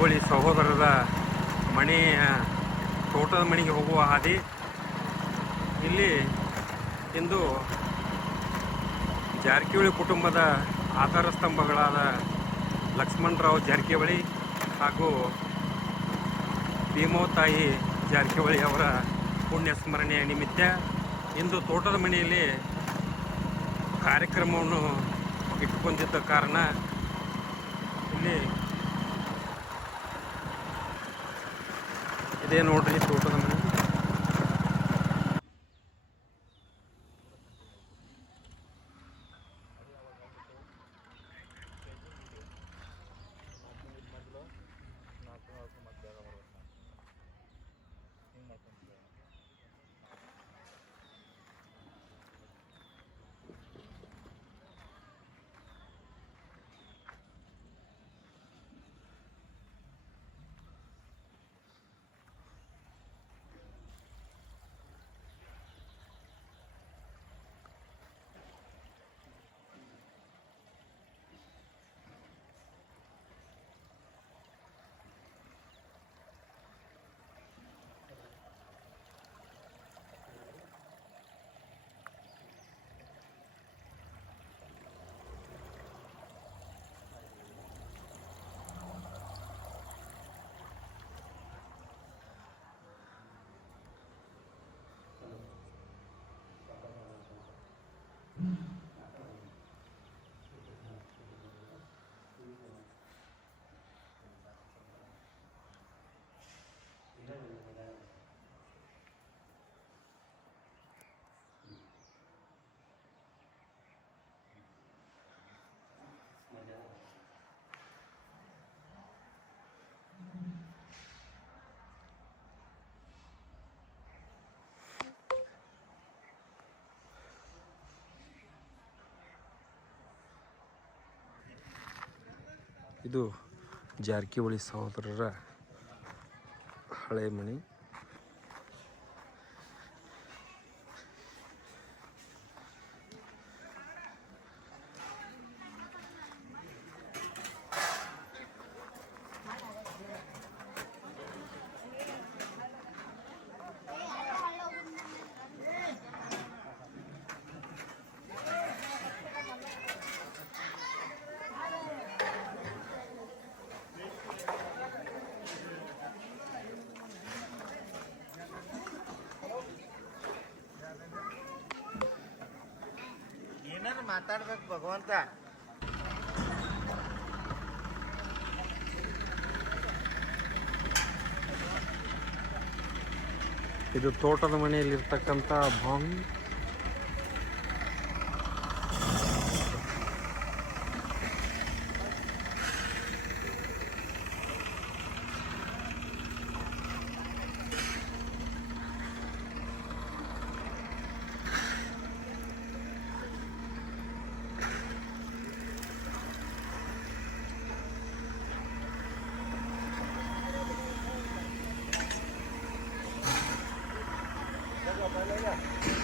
ಜಾರಕಿಹೊಳಿ ಸಹೋದರರ ಮನೆಯ ತೋಟದ ಮನೆಗೆ ಹೋಗುವ ಹಾದಿ. ಇಲ್ಲಿ ಇಂದು ಜಾರಕಿಹೊಳಿ ಕುಟುಂಬದ ಆಧಾರ ಸ್ತಂಭಗಳಾದ ಲಕ್ಷ್ಮಣರಾವ್ ಜಾರಕಿಹೊಳಿ ಹಾಗೂ ಭೀಮವ್ವ ಜಾರಕಿಹೊಳಿ ಅವರ ಪುಣ್ಯ ಸ್ಮರಣೆಯ ನಿಮಿತ್ತ ಇಂದು ತೋಟದ ಮನೆಯಲ್ಲಿ ಕಾರ್ಯಕ್ರಮವನ್ನು ಇಟ್ಟುಕೊಂಡಿದ್ದ ಕಾರಣ ಇಲ್ಲಿ ಇದೇ ನೋಡ್ರಿ ತೋಟದ ಮನೆ. ಇದು ಜಾರಕಿಹೊಳಿ ಸಹೋದರರ ಹಳೆ ಮನೆ. ಏನಾರು ಮಾತಾಡ್ಬೇಕು ಭಗವಂತ. ಇದು ತೋಟದ ಮನೆಯಲ್ಲಿರ್ತಕ್ಕಂಥ ಬಾವಿ. Venga.